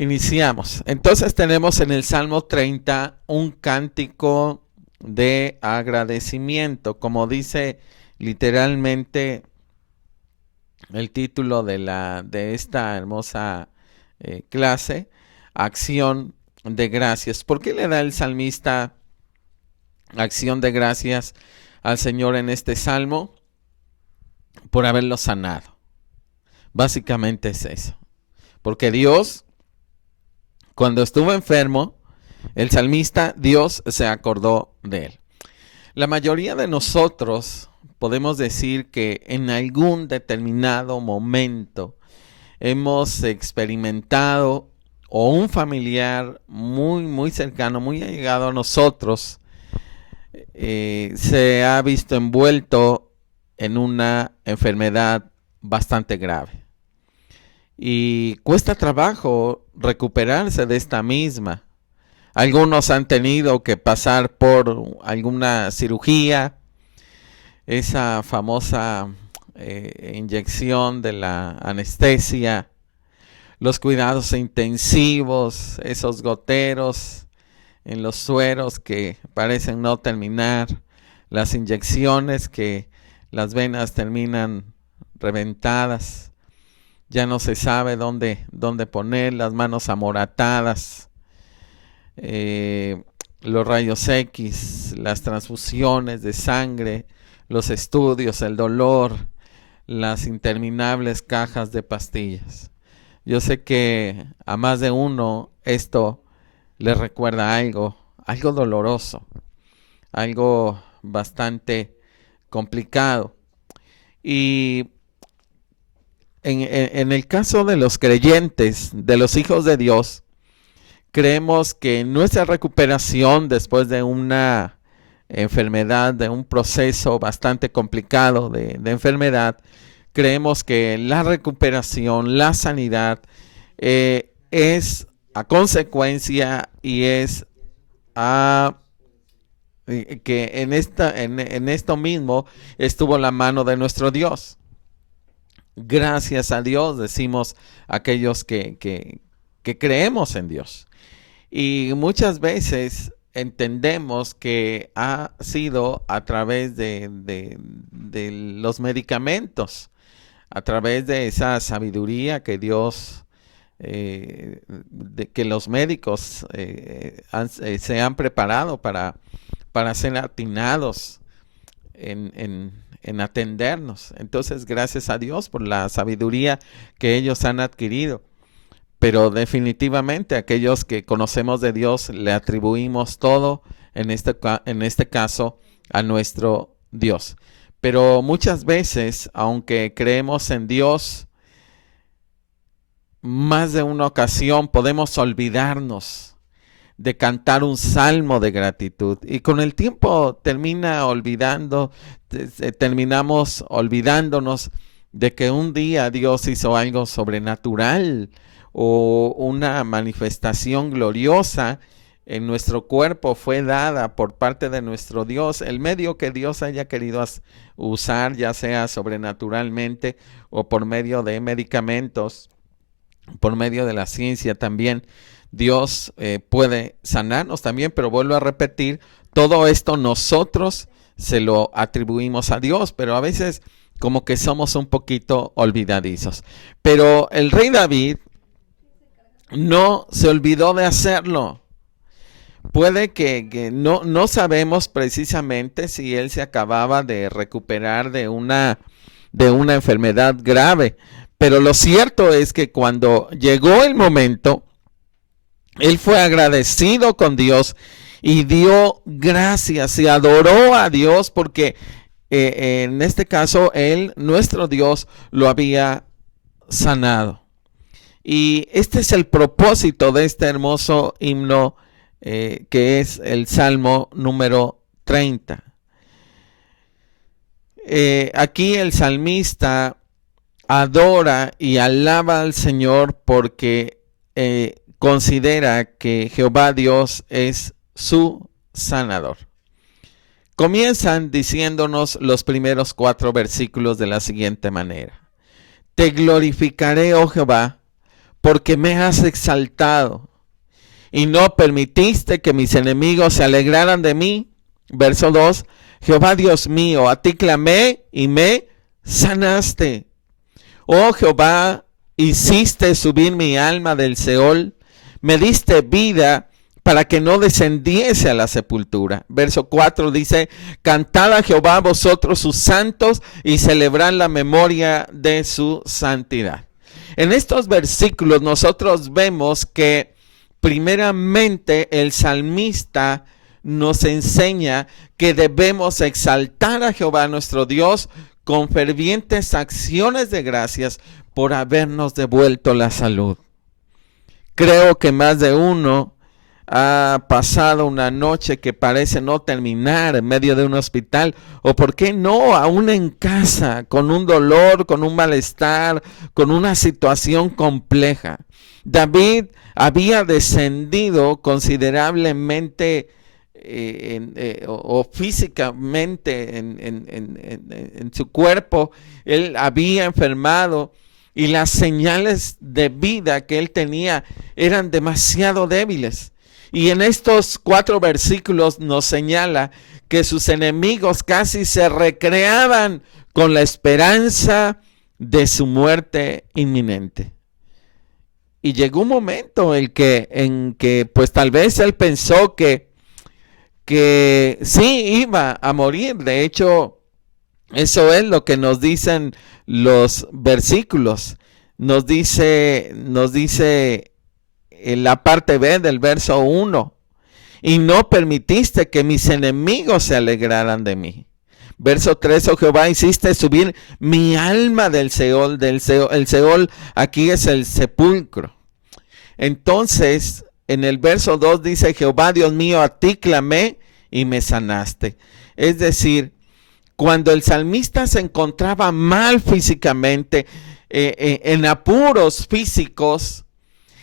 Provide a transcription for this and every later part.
Iniciamos. Entonces tenemos en el Salmo 30 un cántico de agradecimiento, como dice literalmente el título de esta hermosa clase, acción de gracias. ¿Por qué le da el salmista acción de gracias al Señor en este salmo? Por haberlo sanado. Básicamente es eso. Porque Dios, cuando estuvo enfermo, el salmista, Dios se acordó de él. La mayoría de nosotros podemos decir que en algún determinado momento hemos experimentado o un familiar muy cercano, muy allegado a nosotros, se ha visto envuelto en una enfermedad bastante grave. Y cuesta trabajo recuperarse de esta misma. Algunos han tenido que pasar por alguna cirugía, esa famosa inyección de la anestesia, los cuidados intensivos, esos goteros en los sueros que parecen no terminar, las inyecciones que las venas terminan reventadas, ya no se sabe dónde poner, las manos amoratadas, los rayos X, las transfusiones de sangre, los estudios, el dolor, las interminables cajas de pastillas. Yo sé que a más de uno esto le recuerda algo doloroso, algo bastante complicado. Y en el caso de los creyentes, de los hijos de Dios, creemos que nuestra recuperación después de una enfermedad, de un proceso bastante complicado de enfermedad, creemos que la recuperación, la sanidad es a consecuencia y es que en esto mismo estuvo la mano de nuestro Dios. Gracias a Dios, decimos aquellos que creemos en Dios. Y muchas veces entendemos que ha sido a través de los medicamentos, a través de esa sabiduría que Dios, que los médicos se han preparado para ser atinados en atendernos. Entonces, gracias a Dios por la sabiduría que ellos han adquirido. Pero definitivamente aquellos que conocemos de Dios le atribuimos todo, en este caso, a nuestro Dios. Pero muchas veces, aunque creemos en Dios, más de una ocasión podemos olvidarnos de cantar un salmo de gratitud. Y con el tiempo terminamos olvidándonos de que un día Dios hizo algo sobrenatural o una manifestación gloriosa en nuestro cuerpo fue dada por parte de nuestro Dios. El medio que Dios haya querido usar, ya sea sobrenaturalmente o por medio de medicamentos, por medio de la ciencia también, Dios puede sanarnos también, pero vuelvo a repetir, todo esto nosotros se lo atribuimos a Dios, pero a veces como que somos un poquito olvidadizos. Pero el rey David no se olvidó de hacerlo. Puede que no sabemos precisamente si él se acababa de recuperar de una enfermedad grave, pero lo cierto es que cuando llegó el momento, él fue agradecido con Dios y dio gracias y adoró a Dios porque en este caso él, nuestro Dios, lo había sanado. Y este es el propósito de este hermoso himno que es el Salmo número 30. Aquí el salmista adora y alaba al Señor porque considera que Jehová Dios es su sanador. Comienzan diciéndonos los primeros 4 versículos de la siguiente manera. Te glorificaré, oh Jehová, porque me has exaltado y no permitiste que mis enemigos se alegraran de mí. Verso 2, Jehová Dios mío, a ti clamé y me sanaste. Oh Jehová, hiciste subir mi alma del Seol, me diste vida para que no descendiese a la sepultura. Verso 4 dice, cantad a Jehová vosotros sus santos y celebrad la memoria de su santidad. En estos versículos nosotros vemos que primeramente el salmista nos enseña que debemos exaltar a Jehová nuestro Dios con fervientes acciones de gracias por habernos devuelto la salud. Creo que más de uno ha pasado una noche que parece no terminar en medio de un hospital, o por qué no, aún en casa, con un dolor, con un malestar, con una situación compleja. David había descendido considerablemente o físicamente en su cuerpo. Él había enfermado y las señales de vida que él tenía eran demasiado débiles. Y en estos 4 versículos nos señala que sus enemigos casi se recreaban con la esperanza de su muerte inminente. Y llegó un momento en que pues tal vez él pensó que sí iba a morir. De hecho, eso es lo que nos dicen los versículos. Nos dice en la parte B del verso 1, y no permitiste que mis enemigos se alegraran de mí. Verso 3, oh Jehová, hiciste subir mi alma del Seol. El Seol aquí es el sepulcro. Entonces, en el verso 2 dice, Jehová Dios mío, a ti clamé y me sanaste. Es decir, cuando el salmista se encontraba mal físicamente, en apuros físicos,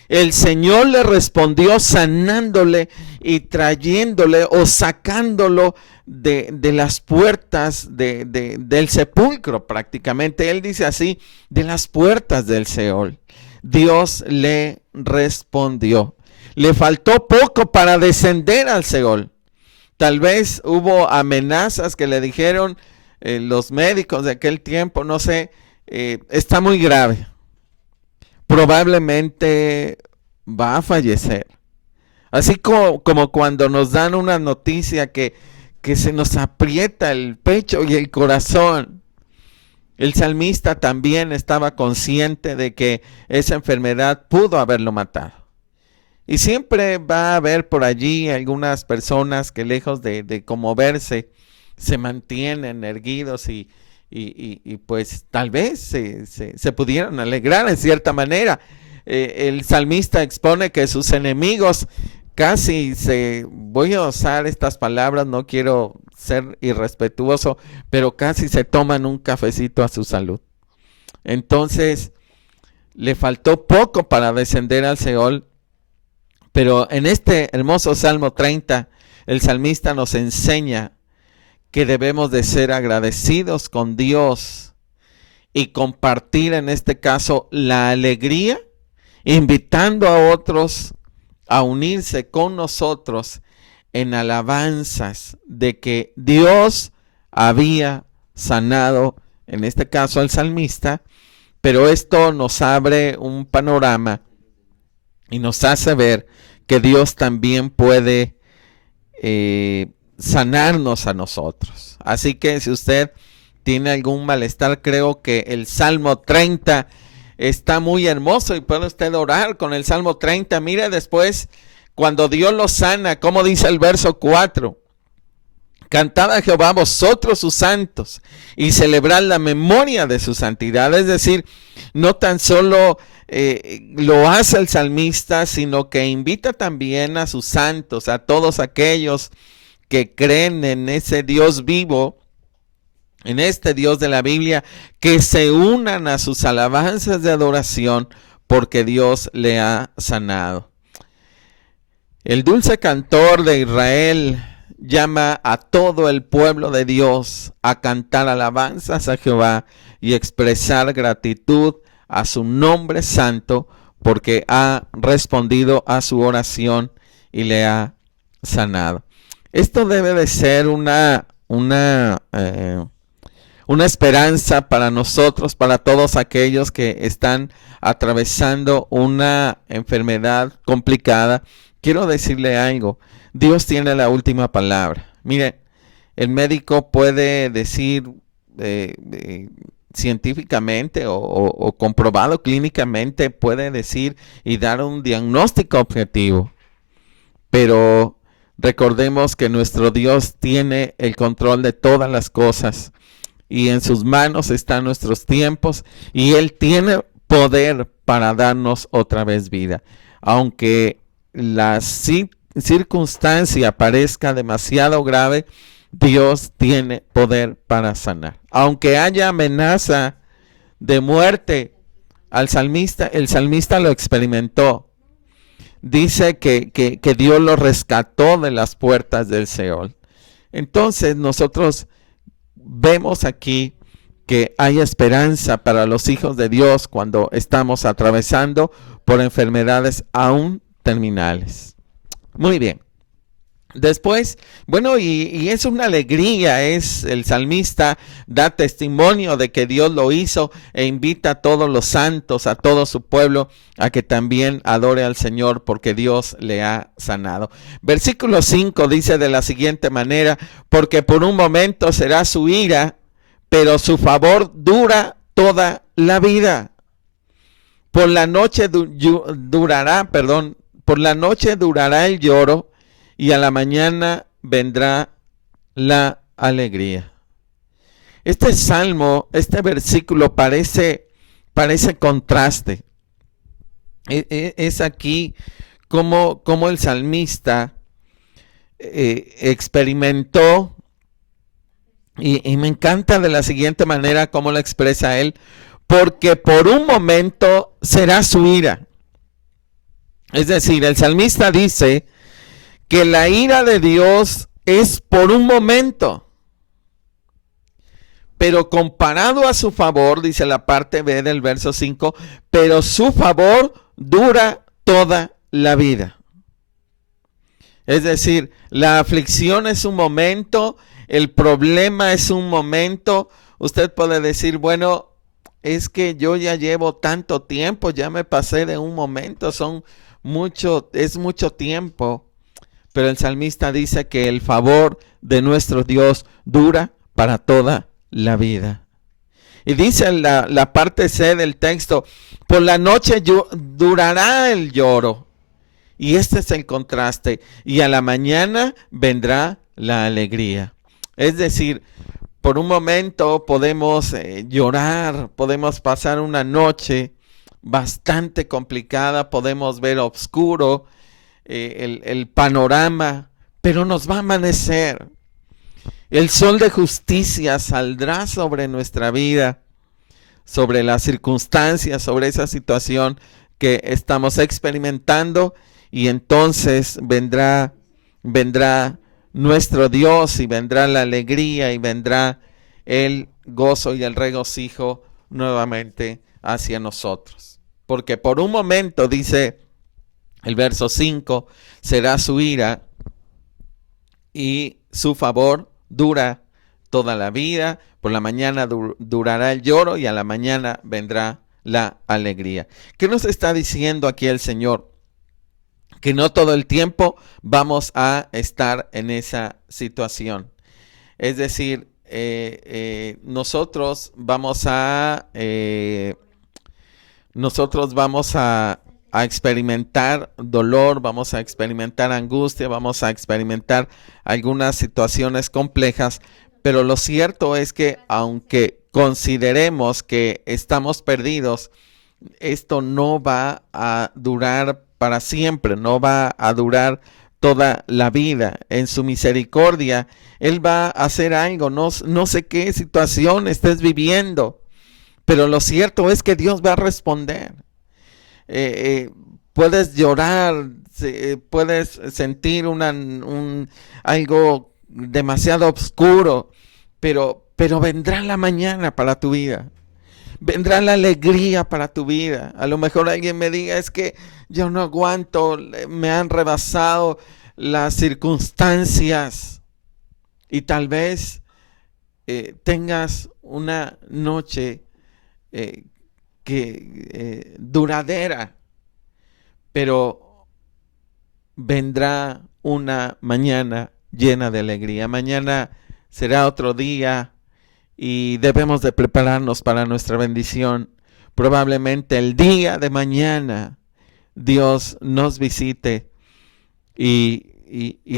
el Señor le respondió sanándole y trayéndole o sacándolo de las puertas del sepulcro prácticamente. Él dice así, de las puertas del Seol. Dios le respondió. Le faltó poco para descender al Seol. Tal vez hubo amenazas que le dijeron los médicos de aquel tiempo, no sé, está muy grave. Probablemente va a fallecer. Así como cuando nos dan una noticia que se nos aprieta el pecho y el corazón. El salmista también estaba consciente de que esa enfermedad pudo haberlo matado. Y siempre va a haber por allí algunas personas que lejos de conmoverse, se mantienen erguidos y pues tal vez se pudieran alegrar en cierta manera. El salmista expone que sus enemigos casi voy a usar estas palabras, no quiero ser irrespetuoso, pero casi se toman un cafecito a su salud. Entonces, le faltó poco para descender al Seol, pero en este hermoso Salmo 30, el salmista nos enseña que debemos de ser agradecidos con Dios y compartir en este caso la alegría, invitando a otros a unirse con nosotros en alabanzas de que Dios había sanado, en este caso al salmista, pero esto nos abre un panorama y nos hace ver que Dios también puede sanarnos a nosotros. Así que si usted tiene algún malestar, creo que el Salmo 30 está muy hermoso y puede usted orar con el Salmo 30. Mire después, cuando Dios lo sana, como dice el verso 4, cantad a Jehová vosotros sus santos y celebrad la memoria de su santidad. Es decir, no tan solo lo hace el salmista, sino que invita también a sus santos, a todos aquellos que creen en ese Dios vivo, en este Dios de la Biblia, que se unan a sus alabanzas de adoración porque Dios le ha sanado. El dulce cantor de Israel llama a todo el pueblo de Dios a cantar alabanzas a Jehová y expresar gratitud a su nombre santo porque ha respondido a su oración y le ha sanado. Esto debe de ser una esperanza para nosotros, para todos aquellos que están atravesando una enfermedad complicada. Quiero decirle algo, Dios tiene la última palabra. Mire, el médico puede decir científicamente o comprobado clínicamente, puede decir y dar un diagnóstico objetivo, pero recordemos que nuestro Dios tiene el control de todas las cosas y en sus manos están nuestros tiempos y Él tiene poder para darnos otra vez vida. Aunque la circunstancia parezca demasiado grave, Dios tiene poder para sanar. Aunque haya amenaza de muerte al salmista, el salmista lo experimentó. Dice que Dios lo rescató de las puertas del Seol. Entonces nosotros vemos aquí que hay esperanza para los hijos de Dios cuando estamos atravesando por enfermedades aún terminales. Muy bien. Después, bueno, y es una alegría, el salmista da testimonio de que Dios lo hizo e invita a todos los santos, a todo su pueblo, a que también adore al Señor porque Dios le ha sanado. Versículo 5 dice de la siguiente manera, porque por un momento será su ira, pero su favor dura toda la vida. Por la noche durará el lloro, y a la mañana vendrá la alegría. Este salmo, este versículo parece contraste. Es aquí como el salmista experimentó, y me encanta de la siguiente manera cómo lo expresa él, porque por un momento será su ira. Es decir, el salmista dice que la ira de Dios es por un momento, pero comparado a su favor, dice la parte B del verso 5, pero su favor dura toda la vida. Es decir, la aflicción es un momento, el problema es un momento. Usted puede decir, bueno, es que yo ya llevo tanto tiempo, ya me pasé de un momento, es mucho tiempo. Pero el salmista dice que el favor de nuestro Dios dura para toda la vida. Y dice la parte C del texto, por la noche durará el lloro. Y este es el contraste. Y a la mañana vendrá la alegría. Es decir, por un momento podemos llorar, podemos pasar una noche bastante complicada, podemos ver oscuro el panorama, pero nos va a amanecer. El sol de justicia saldrá sobre nuestra vida, sobre las circunstancias, sobre esa situación que estamos experimentando, y entonces vendrá nuestro Dios y vendrá la alegría y vendrá el gozo y el regocijo nuevamente hacia nosotros. Porque por un momento, dice el verso 5, será su ira y su favor dura toda la vida. Por la mañana durará el lloro y a la mañana vendrá la alegría. ¿Qué nos está diciendo aquí el Señor? Que no todo el tiempo vamos a estar en esa situación. Es decir, nosotros vamos a experimentar dolor, vamos a experimentar angustia, vamos a experimentar algunas situaciones complejas, pero lo cierto es que aunque consideremos que estamos perdidos, esto no va a durar para siempre, no va a durar toda la vida. En su misericordia, Él va a hacer algo, no sé qué situación estés viviendo, pero lo cierto es que Dios va a responder. Puedes llorar, puedes sentir algo demasiado oscuro, pero vendrá la mañana para tu vida. vendrá la alegría para tu vida. A lo mejor alguien me diga, es que yo no aguanto, me han rebasado las circunstancias. Y tal vez tengas una noche duradera, pero vendrá una mañana llena de alegría. Mañana será otro día y debemos de prepararnos para nuestra bendición. Probablemente el día de mañana Dios nos visite y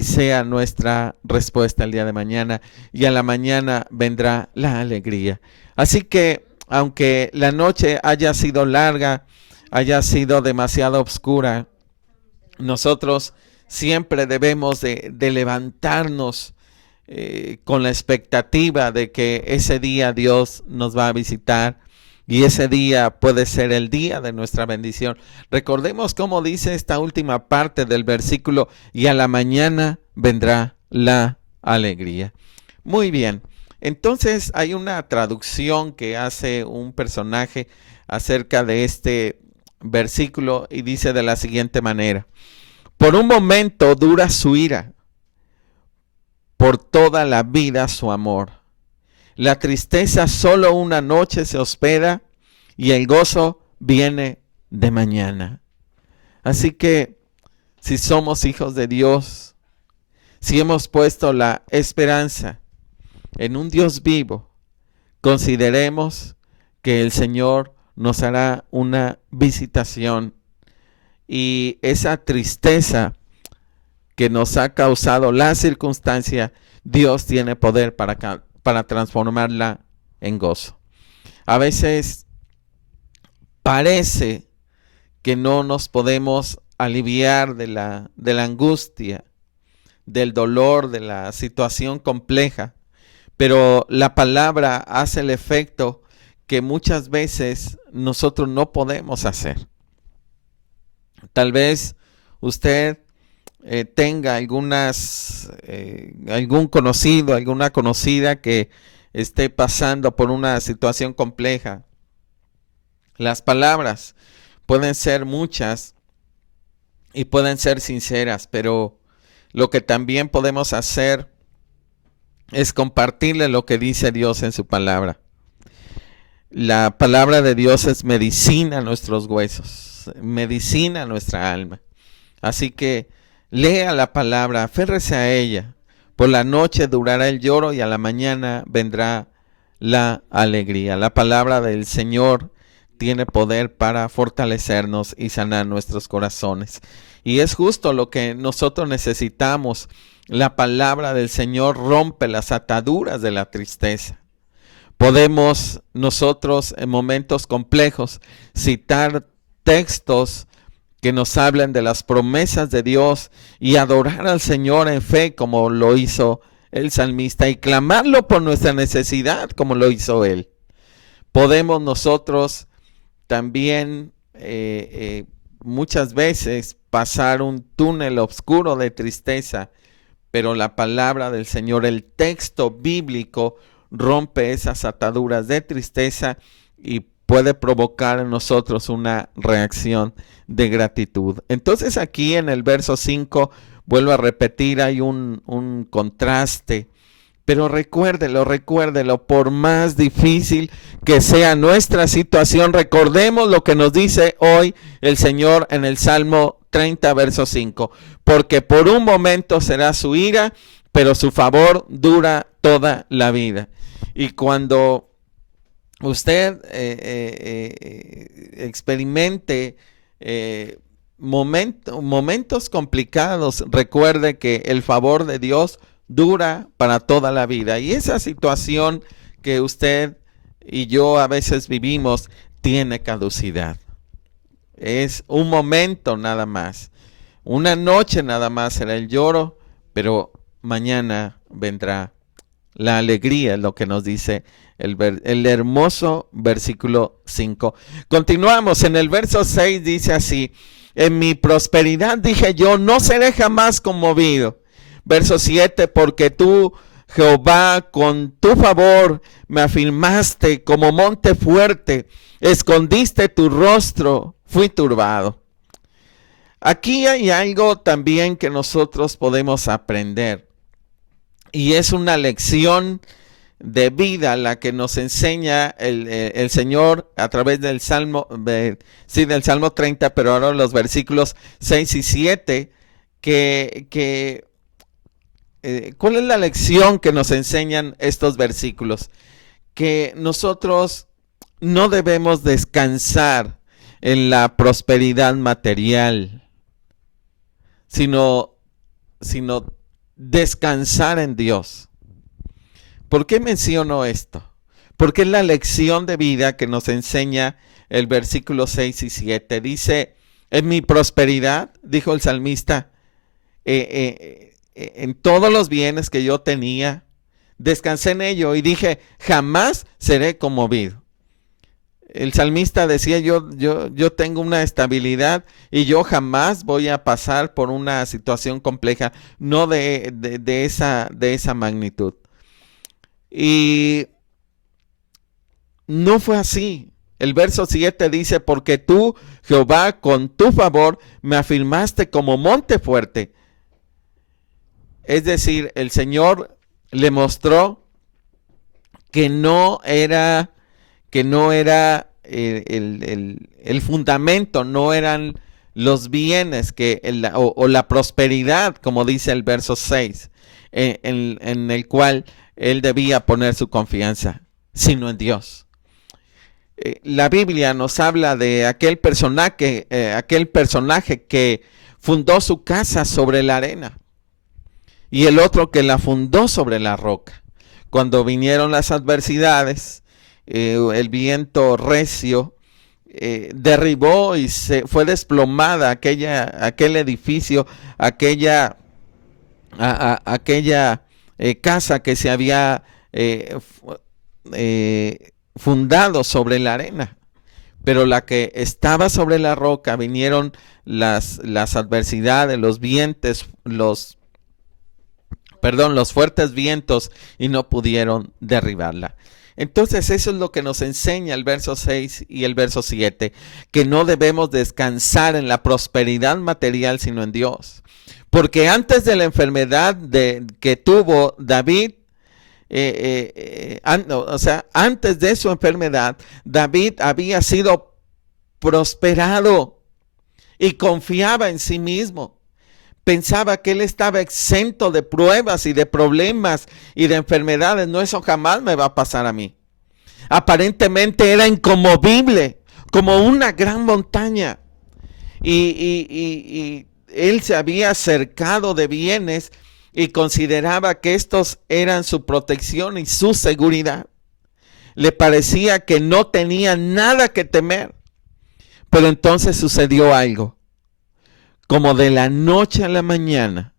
sea nuestra respuesta el día de mañana, y a la mañana vendrá la alegría. Así que aunque la noche haya sido larga, haya sido demasiado oscura, nosotros siempre debemos de levantarnos con la expectativa de que ese día Dios nos va a visitar y ese día puede ser el día de nuestra bendición. Recordemos cómo dice esta última parte del versículo: y a la mañana vendrá la alegría. Muy bien, entonces hay una traducción que hace un personaje acerca de este versículo y dice de la siguiente manera: por un momento dura su ira, por toda la vida su amor. La tristeza solo una noche se hospeda y el gozo viene de mañana. Así que si somos hijos de Dios, si hemos puesto la esperanza en un Dios vivo, consideremos que el Señor nos hará una visitación y esa tristeza que nos ha causado la circunstancia, Dios tiene poder para transformarla en gozo. A veces parece que no nos podemos aliviar de la angustia, del dolor, de la situación compleja, pero la palabra hace el efecto que muchas veces nosotros no podemos hacer. Tal vez usted tenga algún conocido, alguna conocida que esté pasando por una situación compleja. Las palabras pueden ser muchas y pueden ser sinceras, pero lo que también podemos hacer es compartirle lo que dice Dios en su palabra. La palabra de Dios es medicina a nuestros huesos, medicina a nuestra alma. Así que lea la palabra, aférrese a ella. Por la noche durará el lloro y a la mañana vendrá la alegría. La palabra del Señor tiene poder para fortalecernos y sanar nuestros corazones. Y es justo lo que nosotros necesitamos. La palabra del Señor rompe las ataduras de la tristeza. Podemos nosotros en momentos complejos citar textos que nos hablen de las promesas de Dios y adorar al Señor en fe como lo hizo el salmista y clamarlo por nuestra necesidad como lo hizo él. Podemos nosotros también muchas veces pasar un túnel oscuro de tristeza, pero la palabra del Señor, el texto bíblico, rompe esas ataduras de tristeza y puede provocar en nosotros una reacción de gratitud. Entonces aquí en el verso 5, vuelvo a repetir, hay un contraste. Pero recuérdelo, por más difícil que sea nuestra situación, recordemos lo que nos dice hoy el Señor en el Salmo 30, verso 5. Porque por un momento será su ira, pero su favor dura toda la vida. Y cuando usted experimente momentos complicados, recuerde que el favor de Dios dura para toda la vida. Y esa situación que usted y yo a veces vivimos tiene caducidad. Es un momento nada más. Una noche nada más será el lloro, pero mañana vendrá la alegría, es lo que nos dice el hermoso versículo 5. Continuamos en el verso 6, dice así: en mi prosperidad dije yo, no seré jamás conmovido. Verso 7, porque tú Jehová, con tu favor me afirmaste como monte fuerte, escondiste tu rostro, fui turbado. Aquí hay algo también que nosotros podemos aprender, y es una lección de vida la que nos enseña el Señor a través del Salmo, del Salmo 30, pero ahora los versículos 6 y 7, ¿cuál es la lección que nos enseñan estos versículos? Que nosotros no debemos descansar en la prosperidad material, sino descansar en Dios. ¿Por qué menciono esto? Porque es la lección de vida que nos enseña el versículo 6 y 7. Dice, en mi prosperidad, dijo el salmista, en todos los bienes que yo tenía, descansé en ello y dije, jamás seré conmovido. El salmista decía, yo tengo una estabilidad y yo jamás voy a pasar por una situación compleja, no de esa magnitud. Y no fue así. El verso 7 dice, porque tú, Jehová, con tu favor me afirmaste como monte fuerte. Es decir, el Señor le mostró que no era el fundamento, no eran los bienes o la prosperidad, como dice el verso 6, en el cual él debía poner su confianza, sino en Dios. La Biblia nos habla de aquel personaje que fundó su casa sobre la arena y el otro que la fundó sobre la roca. Cuando vinieron las adversidades, el viento recio derribó y se fue desplomada aquel edificio, aquella casa que se había fundado sobre la arena. Pero la que estaba sobre la roca, vinieron las adversidades, los fuertes vientos, y no pudieron derribarla. Entonces eso es lo que nos enseña el verso 6 y el verso 7, que no debemos descansar en la prosperidad material, sino en Dios. Porque antes de la enfermedad que tuvo David, antes de su enfermedad, David había sido prosperado y confiaba en sí mismo. Pensaba que él estaba exento de pruebas y de problemas y de enfermedades. No, eso jamás me va a pasar a mí. Aparentemente era inconmovible, como una gran montaña. Y él se había cercado de bienes y consideraba que estos eran su protección y su seguridad. Le parecía que no tenía nada que temer. Pero entonces sucedió algo. Como de la noche a la mañana,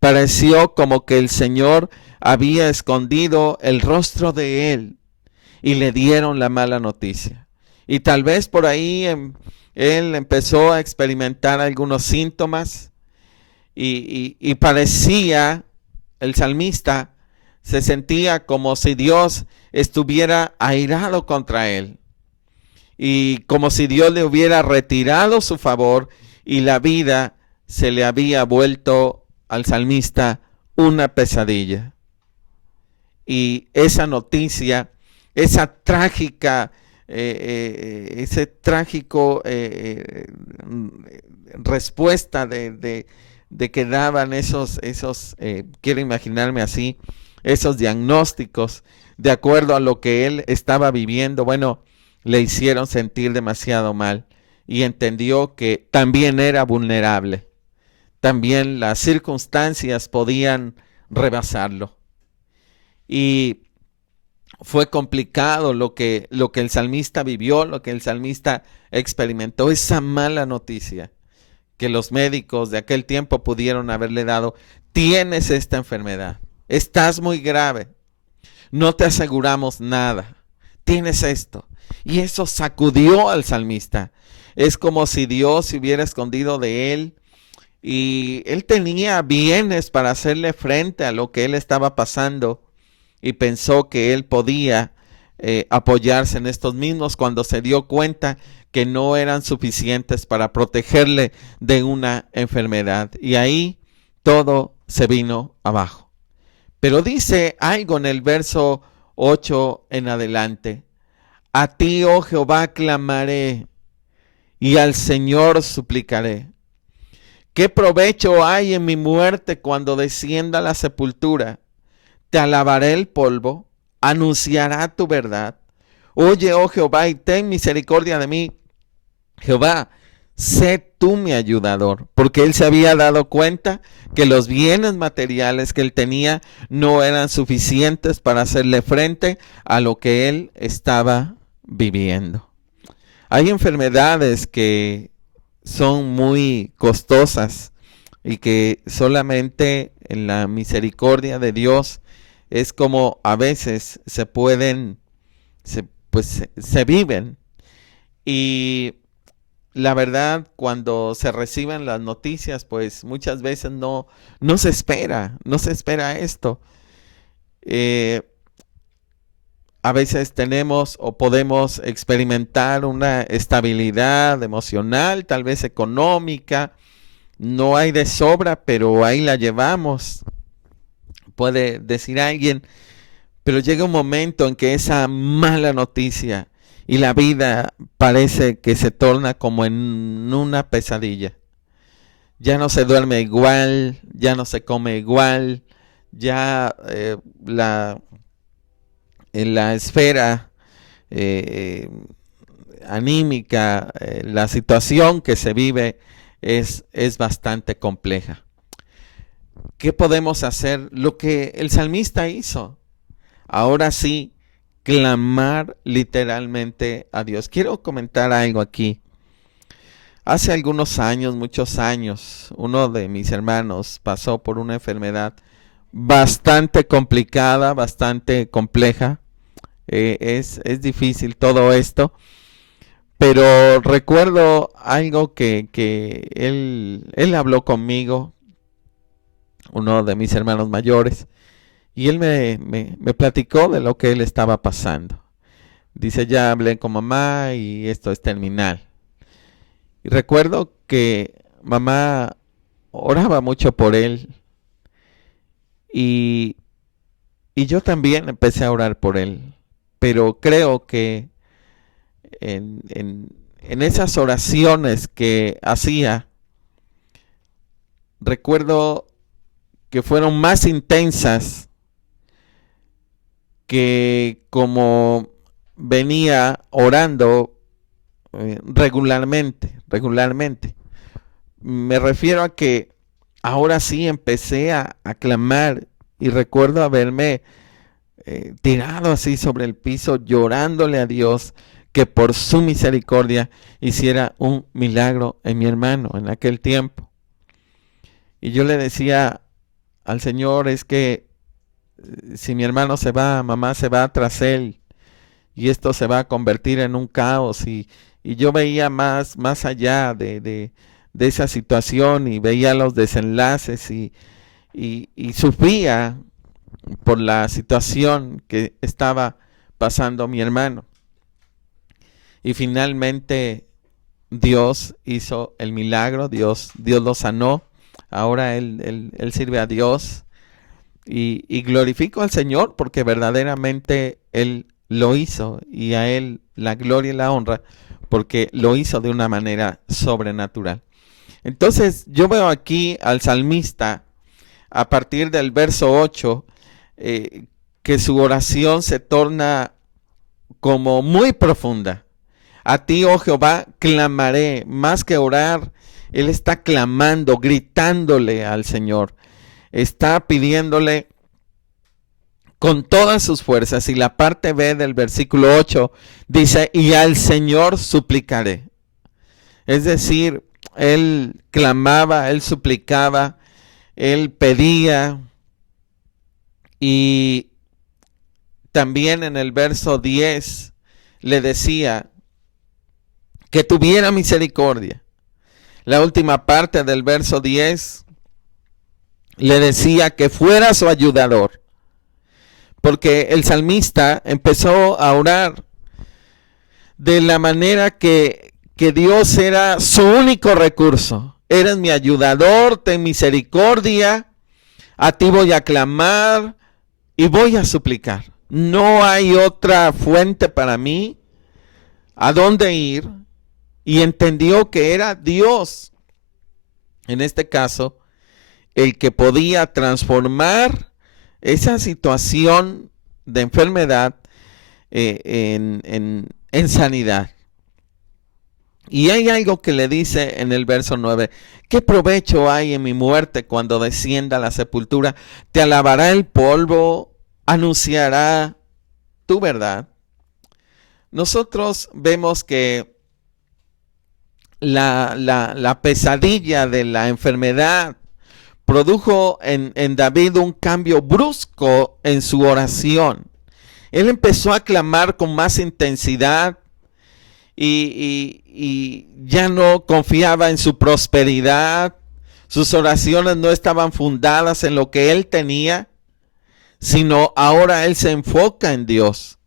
pareció como que el Señor había escondido el rostro de él y le dieron la mala noticia. Y tal vez por ahí él empezó a experimentar algunos síntomas y parecía, el salmista se sentía como si Dios estuviera airado contra él y como si Dios le hubiera retirado su favor y la vida se le había vuelto al salmista una pesadilla. Y esa noticia, ese trágico respuesta de que daban esos quiero imaginarme así, esos diagnósticos de acuerdo a lo que él estaba viviendo, bueno, le hicieron sentir demasiado mal. Y entendió que también era vulnerable. También las circunstancias podían rebasarlo. Y fue complicado lo que el salmista vivió, lo que el salmista experimentó, esa mala noticia que los médicos de aquel tiempo pudieron haberle dado. Tienes esta enfermedad, estás muy grave, no te aseguramos nada, tienes esto. Y eso sacudió al salmista. Es como si Dios se hubiera escondido de él y él tenía bienes para hacerle frente a lo que él estaba pasando y pensó que él podía apoyarse en estos mismos cuando se dio cuenta que no eran suficientes para protegerle de una enfermedad. Y ahí todo se vino abajo. Pero dice algo en el verso 8 en adelante. A ti, oh Jehová, clamaré y al Señor suplicaré. ¿Qué provecho hay en mi muerte cuando descienda a la sepultura? Te alabaré el polvo, anunciará tu verdad. Oye, oh Jehová, y ten misericordia de mí. Jehová, sé tú mi ayudador, porque él se había dado cuenta que los bienes materiales que él tenía no eran suficientes para hacerle frente a lo que él estaba viviendo. Hay enfermedades que son muy costosas y que solamente en la misericordia de Dios es como a veces se pueden, se viven. Y la verdad, cuando se reciben las noticias, pues muchas veces no se espera esto. Eh, a veces tenemos o podemos experimentar una estabilidad emocional, tal vez económica. No hay de sobra, pero ahí la llevamos. Puede decir alguien, pero llega un momento en que esa mala noticia y la vida parece que se torna como en una pesadilla. Ya no se duerme igual, ya no se come igual, ya en la esfera eh, anímica, la situación que se vive es bastante compleja. ¿Qué podemos hacer? Lo que el salmista hizo. Ahora sí, clamar literalmente a Dios. Quiero comentar algo aquí. Hace algunos años, muchos años, uno de mis hermanos pasó por una enfermedad bastante complicada, bastante compleja. Es difícil todo esto. Pero recuerdo algo que él habló conmigo, uno de mis hermanos mayores, y él me platicó de lo que él estaba pasando. Dice, ya hablé con mamá y esto es terminal. Y recuerdo que mamá oraba mucho por él y, y yo también empecé a orar por él. Pero creo que en esas oraciones que hacía, recuerdo que fueron más intensas que como venía orando regularmente. Me refiero a que ahora sí empecé a clamar y recuerdo haberme tirado así sobre el piso llorándole a Dios que por su misericordia hiciera un milagro en mi hermano en aquel tiempo. Y yo le decía al Señor, es que si mi hermano se va, mamá se va tras él y esto se va a convertir en un caos. Y yo veía más allá de esa situación y veía los desenlaces y sufría por la situación que estaba pasando mi hermano. Y finalmente Dios hizo el milagro, Dios lo sanó. Ahora él sirve a Dios y glorifico al Señor porque verdaderamente Él lo hizo y a Él la gloria y la honra porque lo hizo de una manera sobrenatural. Entonces yo veo aquí al salmista a partir del verso 8 que su oración se torna como muy profunda. A ti, oh Jehová, clamaré. Más que orar, él está clamando, gritándole al Señor. Está pidiéndole con todas sus fuerzas. Y la parte B del versículo 8 dice, y al Señor suplicaré. Es decir, él clamaba, él suplicaba, él pedía. Y también en el verso 10 le decía que tuviera misericordia. la última parte del verso 10, le decía que fuera su ayudador, porque el salmista empezó a orar de la manera que Dios era su único recurso. Eres mi ayudador, ten misericordia, a ti voy a clamar y voy a suplicar. No hay otra fuente para mí a dónde ir. Y entendió que era Dios, en este caso, el que podía transformar esa situación de enfermedad en sanidad. Y hay algo que le dice en el verso 9: ¿qué provecho hay en mi muerte cuando descienda a la sepultura? Te alabará el polvo, anunciará tu verdad. Nosotros vemos que la pesadilla de la enfermedad produjo en David un cambio brusco en su oración. Él empezó a clamar con más intensidad y ya no confiaba en su prosperidad. Sus oraciones no estaban fundadas en lo que él tenía, sino ahora él se enfoca en Dios.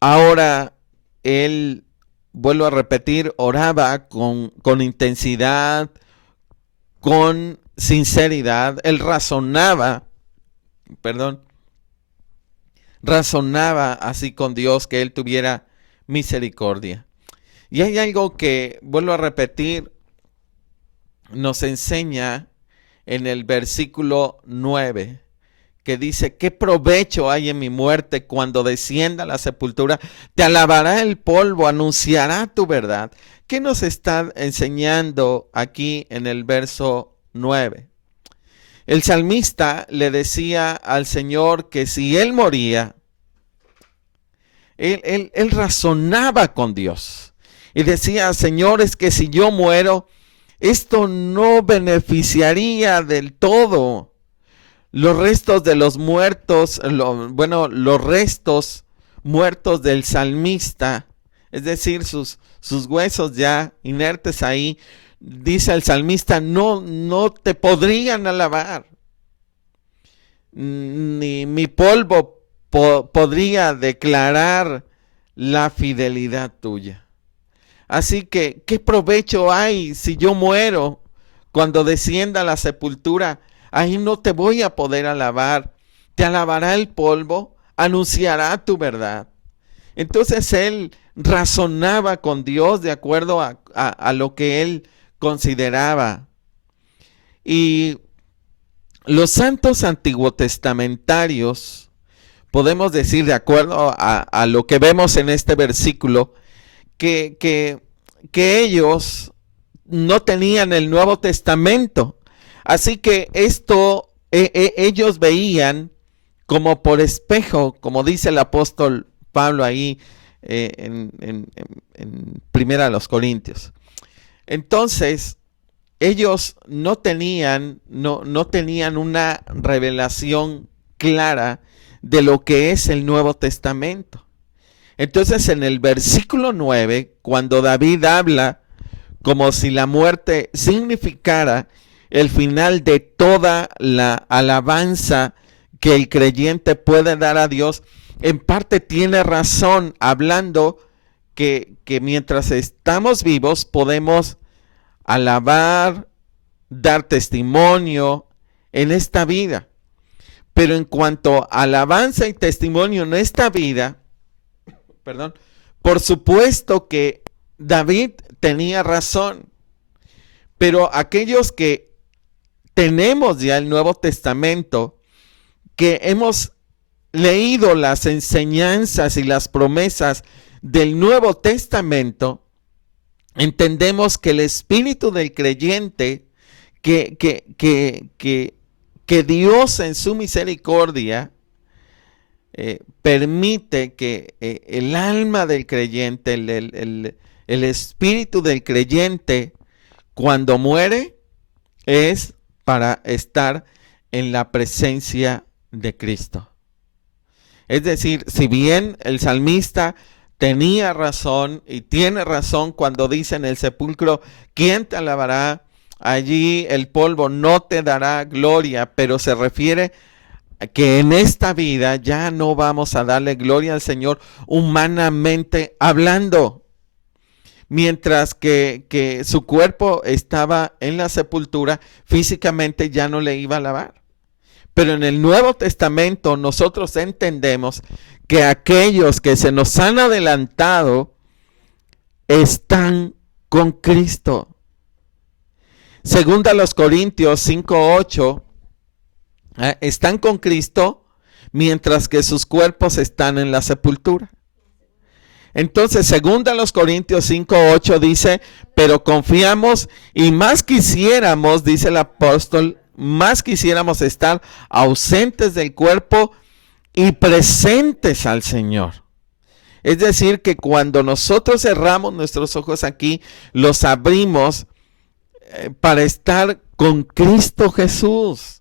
Ahora él, vuelvo a repetir, oraba con intensidad, con sinceridad. Él razonaba así con Dios, que él tuviera misericordia. Y hay algo que, vuelvo a repetir, nos enseña en el versículo 9, que dice: ¿qué provecho hay en mi muerte cuando descienda a la sepultura? Te alabará el polvo, anunciará tu verdad. ¿Qué nos está enseñando aquí en el verso 9? El salmista le decía al Señor que si él moría, él razonaba con Dios y decía: Señor, es que si yo muero, esto no beneficiaría del todo los restos de los muertos, los restos muertos del salmista, es decir, sus huesos ya inertes ahí. Dice el salmista: no te podrían alabar, ni mi polvo podría declarar la fidelidad tuya. Así que, ¿qué provecho hay si yo muero? Cuando descienda a la sepultura, ahí no te voy a poder alabar. Te alabará el polvo, anunciará tu verdad. Entonces él razonaba con Dios de acuerdo a lo que él consideraba. Y los santos antiguotestamentarios, podemos decir, de acuerdo a lo que vemos en este versículo, que ellos no tenían el Nuevo Testamento. Así que esto ellos veían como por espejo, como dice el apóstol Pablo ahí en Primera de los Corintios. Entonces, ellos no tenían una revelación clara de lo que es el Nuevo Testamento. Entonces, en el versículo 9, cuando David habla como si la muerte significara el final de toda la alabanza que el creyente puede dar a Dios, en parte tiene razón, hablando que mientras estamos vivos podemos alabar, dar testimonio en esta vida. Pero en cuanto a alabanza y testimonio en esta vida, por supuesto que David tenía razón, pero aquellos que tenemos ya el Nuevo Testamento, que hemos leído las enseñanzas y las promesas del Nuevo Testamento, entendemos que el espíritu del creyente, que Dios en su misericordia permite que el alma del creyente, el espíritu del creyente, cuando muere, es para estar en la presencia de Cristo. Es decir, si bien el salmista tenía razón y tiene razón cuando dice en el sepulcro, ¿quién te alabará? Allí el polvo no te dará gloria, pero se refiere a que en esta vida ya no vamos a darle gloria al Señor humanamente hablando. Mientras que su cuerpo estaba en la sepultura, físicamente ya no le iba a alabar. Pero en el Nuevo Testamento nosotros entendemos que aquellos que se nos han adelantado están con Cristo. Segunda a los Corintios 5:8, están con Cristo mientras que sus cuerpos están en la sepultura. Entonces, segunda a los Corintios 5:8 dice, pero confiamos y más quisiéramos, dice el apóstol, más quisiéramos estar ausentes del cuerpo y presentes al Señor. Es decir, que cuando nosotros cerramos nuestros ojos aquí, los abrimos para estar con Cristo Jesús.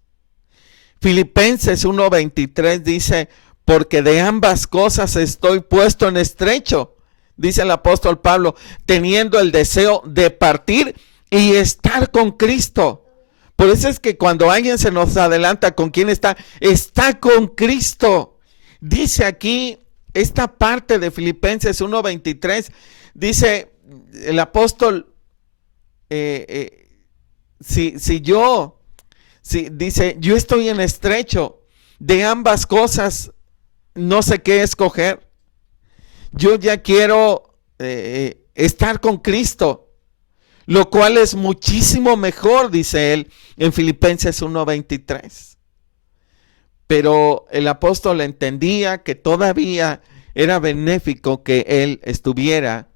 Filipenses 1:23 dice, porque de ambas cosas estoy puesto en estrecho, dice el apóstol Pablo, teniendo el deseo de partir y estar con Cristo. Por eso es que cuando alguien se nos adelanta, ¿con quién está? Está con Cristo. Dice aquí esta parte de Filipenses 1:23, dice el apóstol, dice, yo estoy en estrecho, de ambas cosas no sé qué escoger. Yo ya quiero estar con Cristo, lo cual es muchísimo mejor, dice él en Filipenses 1:23. Pero el apóstol entendía que todavía era benéfico que él estuviera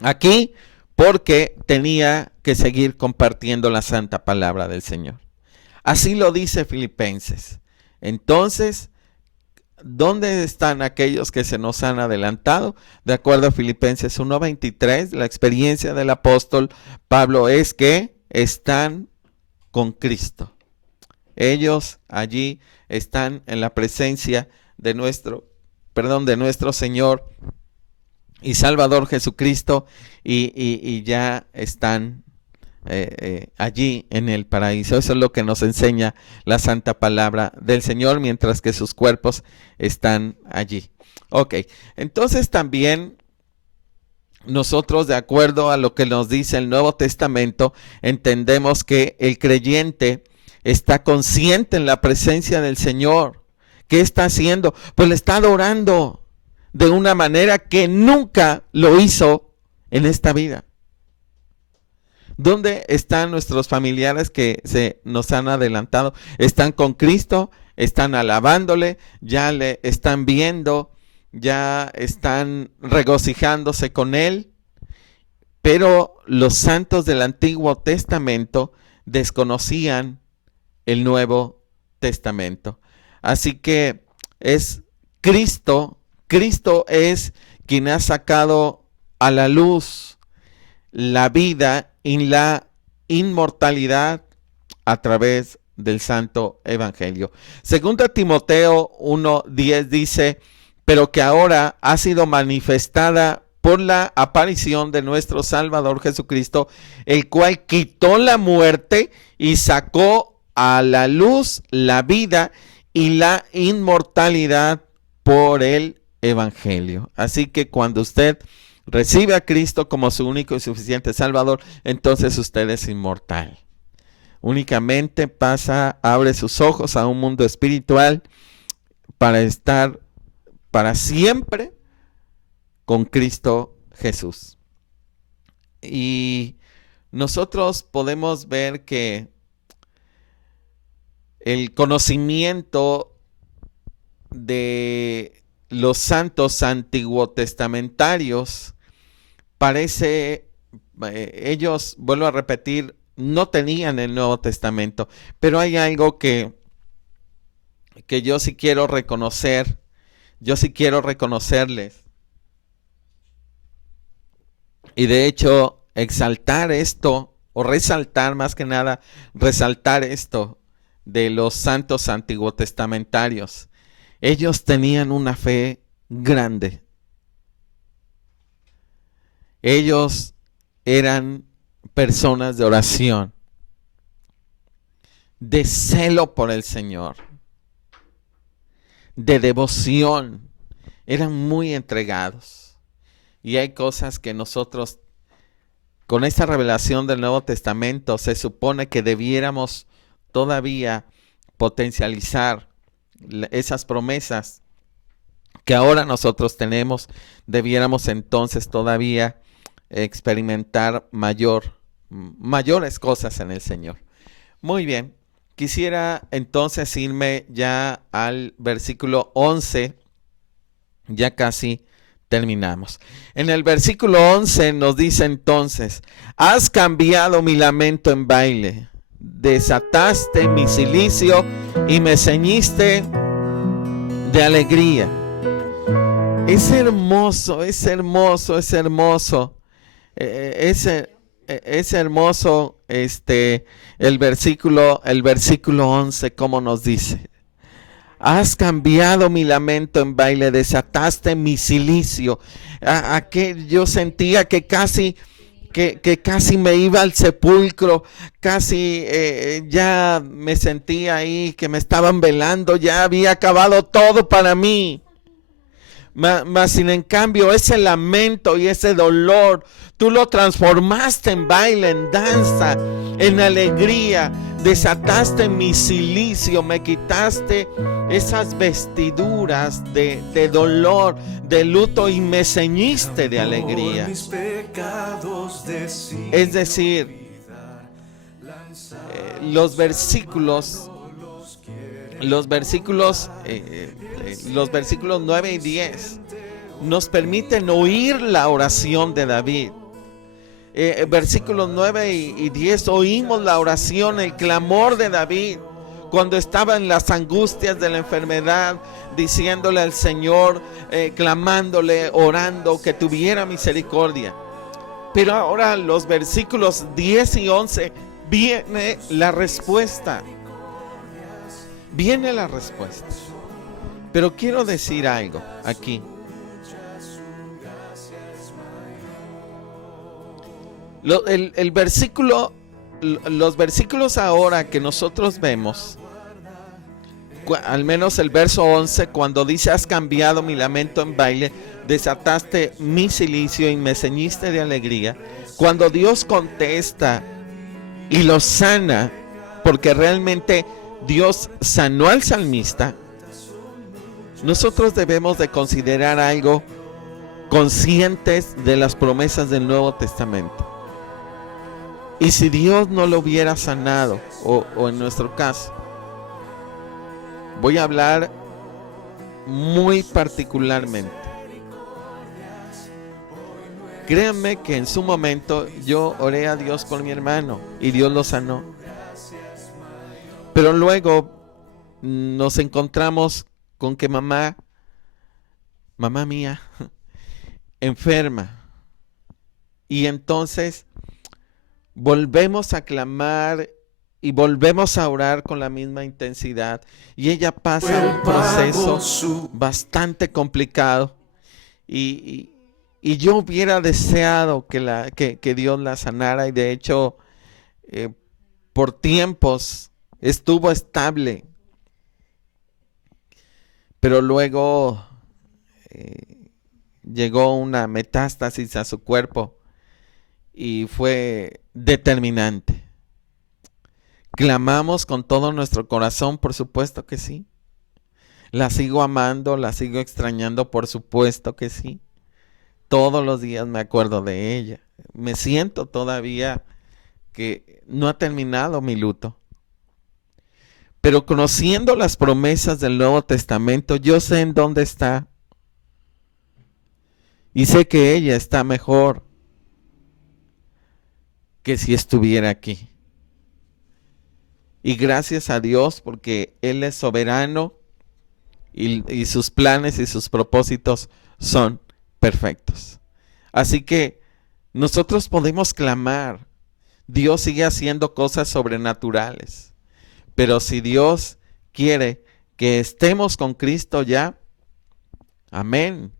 aquí porque tenía que seguir compartiendo la santa palabra del Señor. Así lo dice Filipenses. Entonces, ¿dónde están aquellos que se nos han adelantado? De acuerdo a Filipenses 1:23, la experiencia del apóstol Pablo es que están con Cristo. Ellos allí están en la presencia de nuestro Señor y Salvador Jesucristo y ya están allí en el paraíso. Eso es lo que nos enseña la santa palabra del Señor, mientras que sus cuerpos están allí. Ok, entonces también nosotros, de acuerdo a lo que nos dice el Nuevo Testamento, entendemos que el creyente está consciente en la presencia del Señor. ¿Qué está haciendo? Pues le está adorando de una manera que nunca lo hizo en esta vida. ¿Dónde están nuestros familiares que se nos han adelantado? Están con Cristo, están alabándole, ya le están viendo, ya están regocijándose con Él. Pero los santos del Antiguo Testamento desconocían el Nuevo Testamento. Así que es Cristo es quien ha sacado a la luz la vida y la inmortalidad a través del Santo Evangelio. Segunda Timoteo 1:10 dice, pero que ahora ha sido manifestada por la aparición de nuestro Salvador Jesucristo, el cual quitó la muerte y sacó a la luz la vida y la inmortalidad por el Evangelio. Así que cuando usted recibe a Cristo como su único y suficiente Salvador, entonces usted es inmortal. Únicamente abre sus ojos a un mundo espiritual para estar para siempre con Cristo Jesús. Y nosotros podemos ver que el conocimiento de los santos antiguotestamentarios parece, ellos, vuelvo a repetir, no tenían el Nuevo Testamento, pero hay algo que yo sí quiero reconocer, yo sí quiero reconocerles. Y de hecho, exaltar esto, o resaltar más que nada, resaltar esto de los santos antiguotestamentarios. Ellos tenían una fe grande. Ellos eran personas de oración, de celo por el Señor, de devoción. Eran muy entregados. Y hay cosas que nosotros, con esta revelación del Nuevo Testamento, se supone que debiéramos todavía potencializar esas promesas que ahora nosotros tenemos. Debiéramos entonces todavía experimentar mayores cosas en el Señor. Muy bien, quisiera entonces irme ya al versículo 11, ya casi terminamos. En el versículo 11 nos dice entonces: has cambiado mi lamento en baile, desataste mi cilicio y me ceñiste de alegría. Es hermoso, es hermoso, es hermoso. Es hermoso el versículo 11, como nos dice: has cambiado mi lamento en baile, desataste mi cilicio. Que yo sentía que casi me iba al sepulcro, casi ya me sentía ahí que me estaban velando, ya había acabado todo para mí. Mas sin en cambio ese lamento y ese dolor tú lo transformaste en baile, en danza, en alegría. Desataste mi cilicio, me quitaste esas vestiduras de dolor, de luto, y me ceñiste de alegría. Es decir, los versículos 9 y 10 nos permiten oír la oración de David. Versículos 9 y 10 oímos la oración, el clamor de David cuando estaba en las angustias de la enfermedad, diciéndole al Señor, clamándole, orando que tuviera misericordia. Pero ahora los versículos 10 y 11 viene la respuesta. Viene la respuesta. Pero quiero decir algo aquí. Los versículos ahora que nosotros vemos, al menos el verso 11, cuando dice: has cambiado mi lamento en baile, desataste mi cilicio y me ceñiste de alegría. Cuando Dios contesta y lo sana, porque realmente Dios sanó al salmista, nosotros debemos de considerar algo, conscientes de las promesas del Nuevo Testamento. Y si Dios no lo hubiera sanado, o en nuestro caso, voy a hablar muy particularmente. Créanme que en su momento yo oré a Dios por mi hermano y Dios lo sanó. Pero luego nos encontramos con que mamá mía, enferma. Y entonces volvemos a clamar y volvemos a orar con la misma intensidad. Y ella pasa un proceso bastante complicado. Y yo hubiera deseado que Dios la sanara. Y de hecho, por tiempos estuvo estable. Pero luego llegó una metástasis a su cuerpo y fue determinante. Clamamos con todo nuestro corazón, por supuesto que sí. La sigo amando, la sigo extrañando, por supuesto que sí. Todos los días me acuerdo de ella. Me siento todavía que no ha terminado mi luto. Pero conociendo las promesas del Nuevo Testamento, yo sé en dónde está. Y sé que ella está mejor que si estuviera aquí. Y gracias a Dios, porque Él es soberano y sus planes y sus propósitos son perfectos. Así que nosotros podemos clamar. Dios sigue haciendo cosas sobrenaturales. Pero si Dios quiere que estemos con Cristo ya, amén.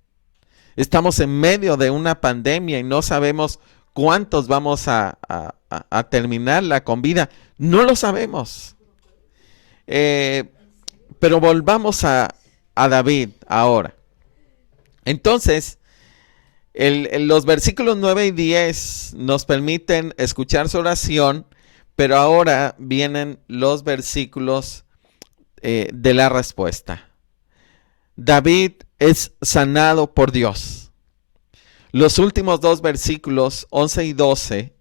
Estamos en medio de una pandemia y no sabemos cuántos vamos a terminarla con vida. No lo sabemos. Pero volvamos a David ahora. Entonces, los versículos 9 y 10 nos permiten escuchar su oración, pero ahora vienen los versículos de la respuesta. David es sanado por Dios. Los últimos dos versículos, 11 y 12,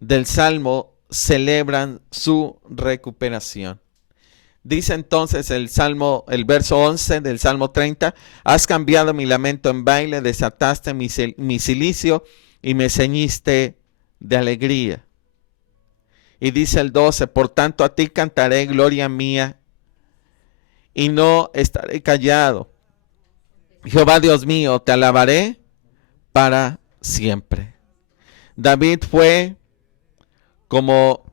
del Salmo celebran su recuperación. Dice entonces el verso 11 del Salmo 30, has cambiado mi lamento en baile, desataste mi cilicio y me ceñiste de alegría. Y dice el 12, por tanto a ti cantaré, gloria mía, y no estaré callado. Jehová Dios mío, te alabaré para siempre. David fue como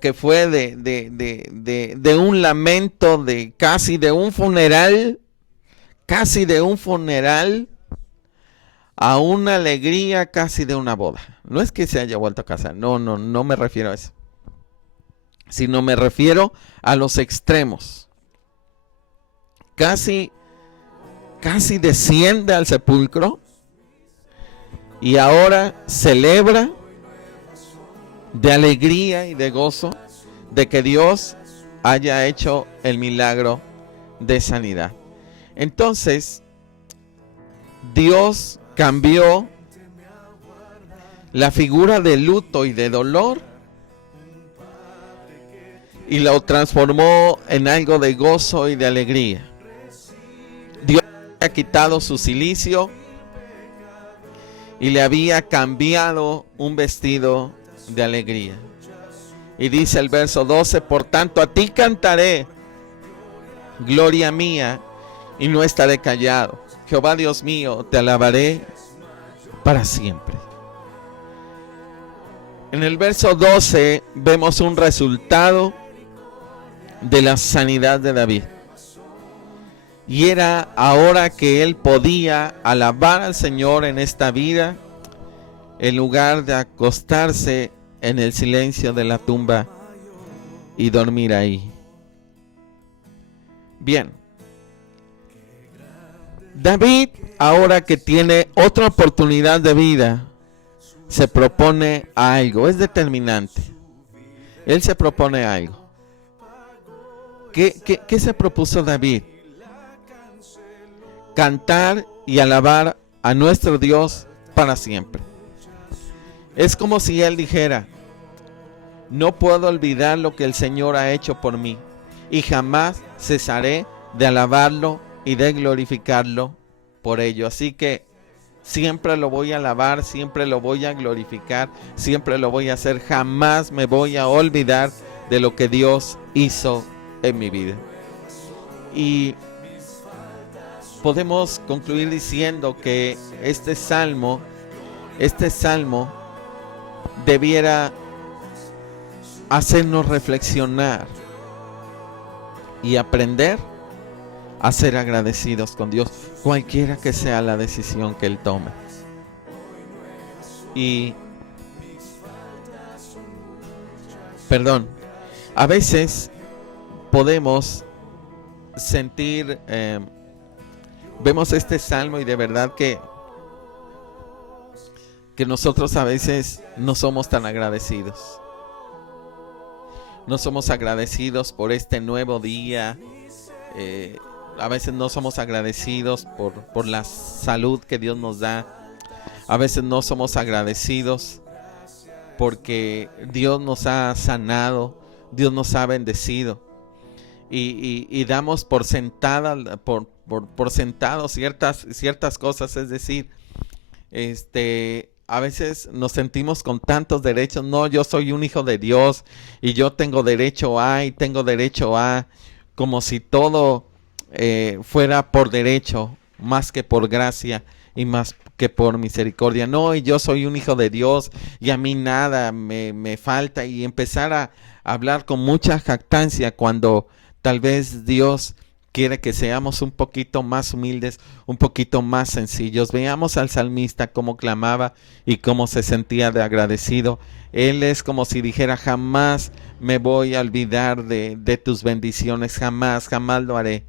que fue de un lamento, casi de un funeral, a una alegría casi de una boda. No es que se haya vuelto a casar, no me refiero a eso, sino me refiero a los extremos. Casi desciende al sepulcro y ahora celebra de alegría y de gozo de que Dios haya hecho el milagro de sanidad. Entonces, Dios cambió la figura de luto y de dolor y lo transformó en algo de gozo y de alegría. Dios había quitado su cilicio y le había cambiado un vestido de alegría. Y dice el verso 12, por tanto a ti cantaré, gloria mía, y no estaré callado. Jehová Dios mío, te alabaré para siempre. En el verso 12 vemos un resultado de la sanidad de David. Y era ahora que él podía alabar al Señor en esta vida, en lugar de acostarse en el silencio de la tumba y dormir ahí. Bien. David, ahora que tiene otra oportunidad de vida, se propone algo, es determinante. Él se propone algo. ¿Qué se propuso David? Cantar y alabar a nuestro Dios para siempre. Es como si él dijera, no puedo olvidar lo que el Señor ha hecho por mí y jamás cesaré de alabarlo y de glorificarlo por ello. Así que siempre lo voy a alabar, siempre lo voy a glorificar, siempre lo voy a hacer. Jamás me voy a olvidar de lo que Dios hizo en mi vida. Y podemos concluir diciendo que este salmo debiera hacernos reflexionar y aprender a ser agradecidos con Dios, cualquiera que sea la decisión que Él tome. A veces podemos sentir, vemos este salmo y de verdad que nosotros a veces no somos tan agradecidos. No somos agradecidos por este nuevo día. A veces no somos agradecidos por la salud que Dios nos da. A veces no somos agradecidos porque Dios nos ha sanado, Dios nos ha bendecido. Y damos por sentado ciertas cosas, es decir, a veces nos sentimos con tantos derechos. No, yo soy un hijo de Dios y yo tengo derecho a, como si todo fuera por derecho, más que por gracia y más que por misericordia. No, y yo soy un hijo de Dios y a mí nada me falta, y empezar a hablar con mucha jactancia cuando tal vez Dios quiere que seamos un poquito más humildes, un poquito más sencillos. Veamos al salmista cómo clamaba y cómo se sentía de agradecido. Él es como si dijera: jamás me voy a olvidar de tus bendiciones, jamás, jamás lo haré.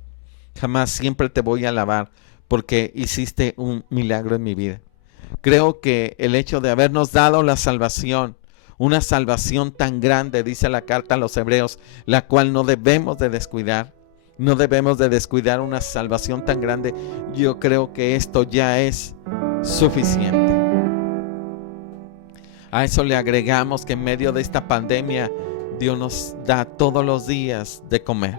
Jamás, siempre te voy a alabar porque hiciste un milagro en mi vida. Creo que el hecho de habernos dado la salvación, una salvación tan grande, dice la carta a los Hebreos, la cual no debemos de descuidar. No debemos de descuidar una salvación tan grande. Yo creo que esto ya es suficiente. A eso le agregamos que en medio de esta pandemia Dios nos da todos los días de comer.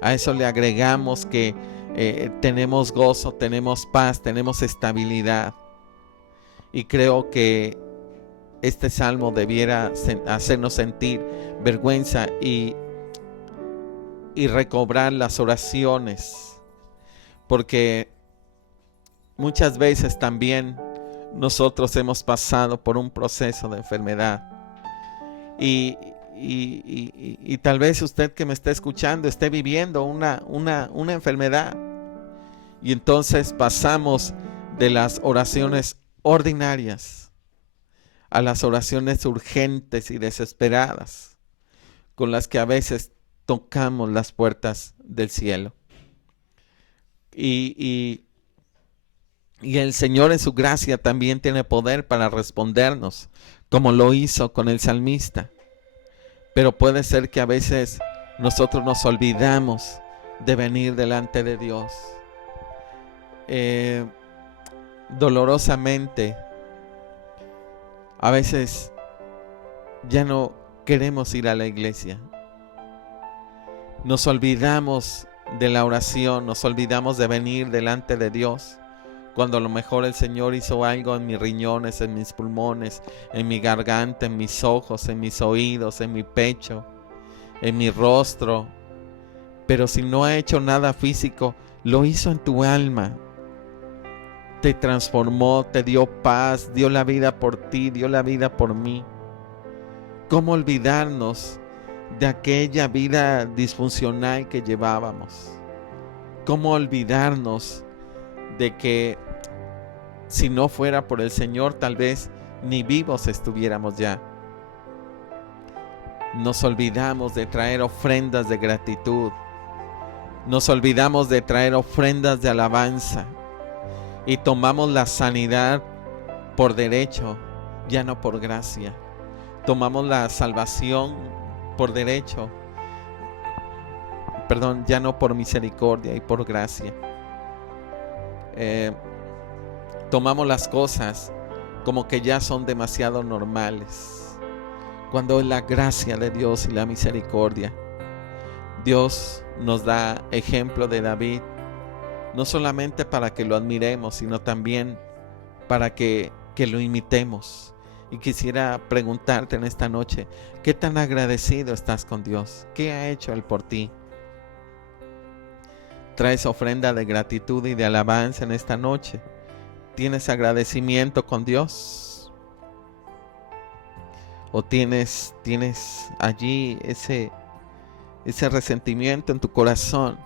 A eso le agregamos que tenemos gozo, tenemos paz, tenemos estabilidad. Y creo que este salmo debiera hacernos sentir vergüenza y recobrar las oraciones, porque muchas veces también nosotros hemos pasado por un proceso de enfermedad y tal vez usted que me está escuchando esté viviendo una enfermedad, y entonces pasamos de las oraciones ordinarias a las oraciones urgentes y desesperadas con las que a veces tocamos las puertas del cielo. Y el Señor en su gracia también tiene poder para respondernos, como lo hizo con el salmista. Pero puede ser que a veces nosotros nos olvidamos de venir delante de Dios. Dolorosamente, a veces ya no queremos ir a la iglesia. Nos olvidamos de la oración, nos olvidamos de venir delante de Dios, cuando a lo mejor el Señor hizo algo en mis riñones, en mis pulmones, en mi garganta, en mis ojos, en mis oídos, en mi pecho, en mi rostro. Pero si no ha hecho nada físico, lo hizo en tu alma. Te transformó, te dio paz, dio la vida por ti, dio la vida por mí. ¿Cómo olvidarnos de aquella vida disfuncional que llevábamos? ¿Cómo olvidarnos de que si no fuera por el Señor, tal vez ni vivos estuviéramos ya? Nos olvidamos de traer ofrendas de gratitud. Nos olvidamos de traer ofrendas de alabanza. Y tomamos la sanidad por derecho, ya no por gracia. Tomamos la salvación por derecho, ya no por misericordia y por gracia. Tomamos las cosas como que ya son demasiado normales, cuando es la gracia de Dios y la misericordia. Dios nos da ejemplo de David, no solamente para que lo admiremos, sino también para que lo imitemos. Y quisiera preguntarte en esta noche, ¿qué tan agradecido estás con Dios? ¿Qué ha hecho Él por ti? ¿Traes ofrenda de gratitud y de alabanza en esta noche? ¿Tienes agradecimiento con Dios? ¿O tienes allí ese resentimiento en tu corazón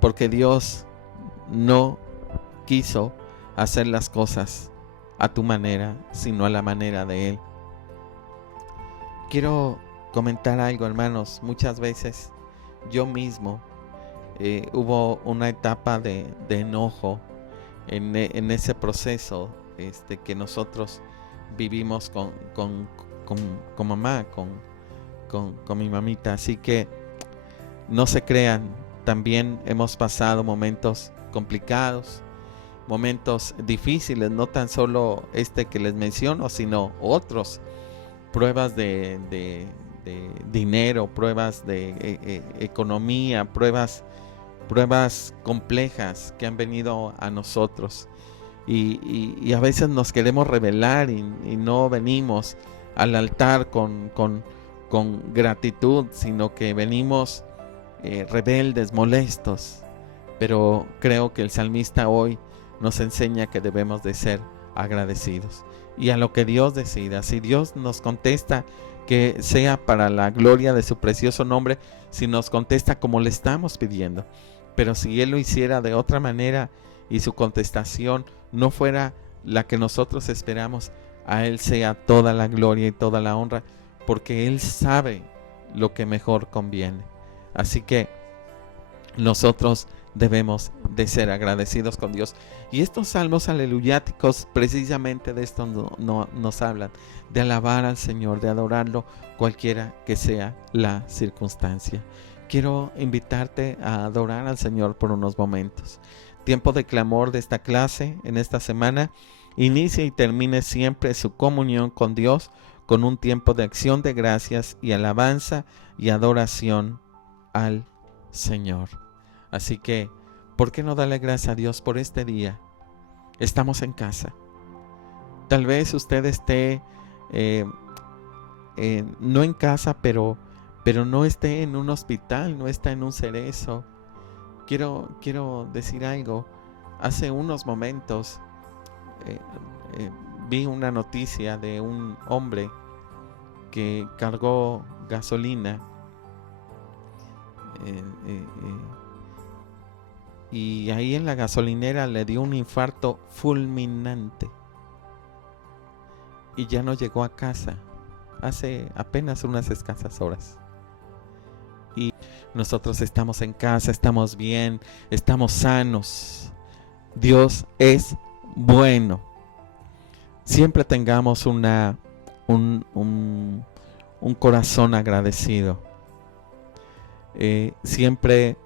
porque Dios no quiso hacer las cosas a tu manera, sino a la manera de Él? Quiero comentar algo, hermanos. Muchas veces yo mismo hubo una etapa de enojo en ese proceso que nosotros vivimos con mamá, con mi mamita. Así que no se crean, también hemos pasado momentos complicados, momentos difíciles, no tan solo que les menciono, sino otros, pruebas de dinero, pruebas de economía, pruebas complejas que han venido a nosotros, y a veces nos queremos rebelar y no venimos al altar con gratitud, sino que venimos rebeldes, molestos. Pero creo que el salmista hoy nos enseña que debemos de ser agradecidos y a lo que Dios decida. Si Dios nos contesta que sea para la gloria de su precioso nombre si nos contesta como le estamos pidiendo. Pero si Él lo hiciera de otra manera y su contestación no fuera la que nosotros esperamos, a Él sea toda la gloria y toda la honra, porque Él sabe lo que mejor conviene. Así que nosotros debemos de ser agradecidos con Dios. Y estos salmos aleluyáticos precisamente de esto nos hablan, de alabar al Señor, de adorarlo cualquiera que sea la circunstancia. Quiero invitarte a adorar al Señor por unos momentos. Tiempo de clamor de esta clase en esta semana. Inicie y termine siempre su comunión con Dios con un tiempo de acción de gracias y alabanza y adoración al Señor. Así que, ¿por qué no darle gracias a Dios por este día? Estamos en casa. Tal vez usted esté no en casa, pero no esté en un hospital, no está en un cerezo. Quiero decir algo. Hace unos momentos vi una noticia de un hombre que cargó gasolina y ahí en la gasolinera le dio un infarto fulminante y ya no llegó a casa hace apenas unas escasas horas. Y nosotros estamos en casa, estamos bien, estamos sanos. Dios es bueno. Siempre tengamos un corazón agradecido. Siempre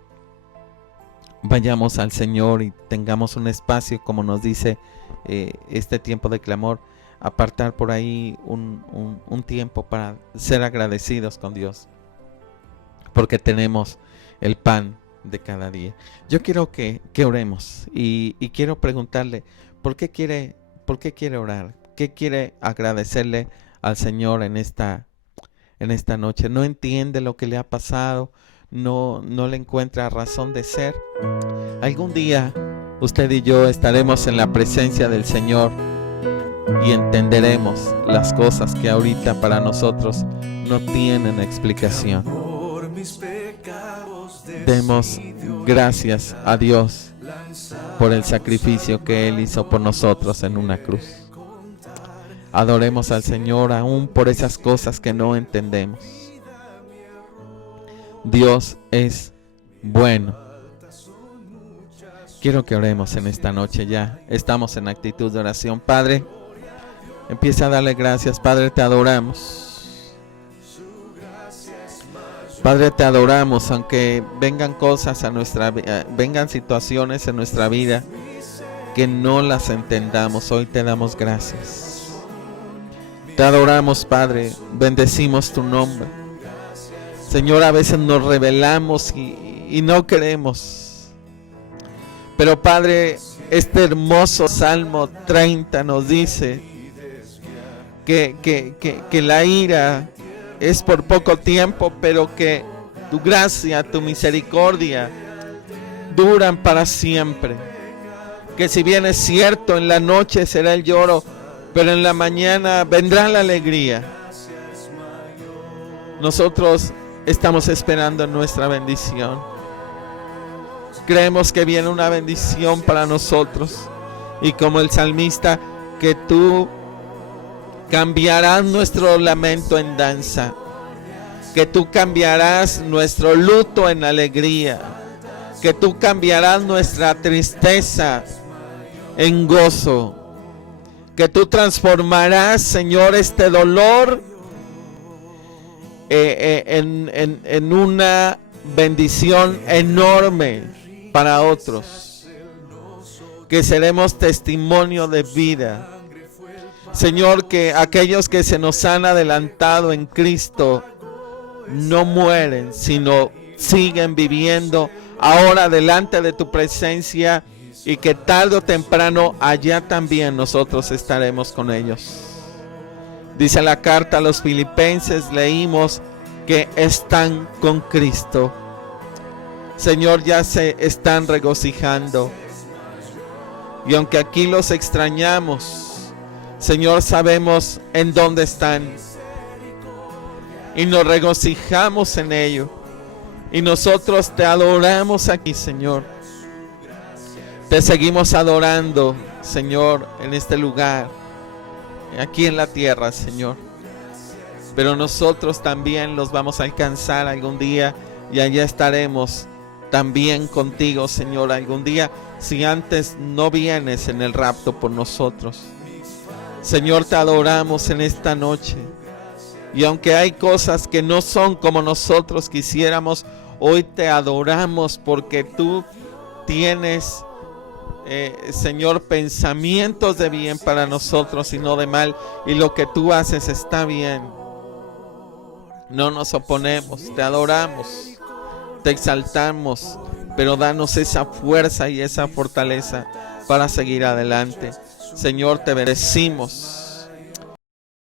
vayamos al Señor y tengamos un espacio, como nos dice este tiempo de clamor, apartar por ahí un tiempo para ser agradecidos con Dios, porque tenemos el pan de cada día. Yo quiero que oremos y quiero preguntarle, ¿por qué quiere orar? ¿Qué quiere agradecerle al Señor en esta noche? ¿No entiende lo que le ha pasado? ¿No le encuentra razón de ser? Algún día usted y yo estaremos en la presencia del Señor y entenderemos las cosas que ahorita para nosotros no tienen explicación. Demos gracias a Dios por el sacrificio que Él hizo por nosotros en una cruz. Adoremos al Señor aún por esas cosas que no entendemos. Dios es bueno. Quiero que oremos en esta noche ya. Estamos en actitud de oración. Padre, empieza a darle gracias. Padre, te adoramos. Padre, te adoramos, aunque vengan cosas a vengan situaciones en nuestra vida que no las entendamos. Hoy te damos gracias. Te adoramos, Padre. Bendecimos tu nombre. Señor, a veces nos rebelamos y no queremos. Pero, Padre, este hermoso Salmo 30 nos dice que la ira es por poco tiempo, pero que tu gracia, tu misericordia duran para siempre. Que si bien es cierto, en la noche será el lloro, pero en la mañana vendrá la alegría. Nosotros estamos esperando nuestra bendición. Creemos que viene una bendición para nosotros. Y como el salmista, que tú cambiarás nuestro lamento en danza, que tú cambiarás nuestro luto en alegría, que tú cambiarás nuestra tristeza en gozo, que tú transformarás, Señor, este dolor en una bendición enorme para otros, que seremos testimonio de vida. Señor, que aquellos que se nos han adelantado en Cristo no mueren, sino siguen viviendo ahora delante de tu presencia, y que tarde o temprano allá también nosotros estaremos con ellos. Dice la carta a los Filipenses, leímos que están con Cristo. Señor, ya se están regocijando. Y aunque aquí los extrañamos, Señor, sabemos en dónde están. y nos regocijamos en ello. Y nosotros te adoramos aquí, Señor. Te seguimos adorando, Señor, en este lugar, aquí en la tierra, Señor. Pero nosotros también los vamos a alcanzar algún día y allá estaremos también contigo, Señor, algún día, si antes no vienes en el rapto por nosotros. Señor, te adoramos en esta noche. Y aunque hay cosas que no son como nosotros quisiéramos, hoy te adoramos porque tú tienes, Señor, pensamientos de bien para nosotros y no de mal. Y lo que tú haces está bien. No nos oponemos, te adoramos, te exaltamos, pero danos esa fuerza y esa fortaleza para seguir adelante. Señor, te bendecimos.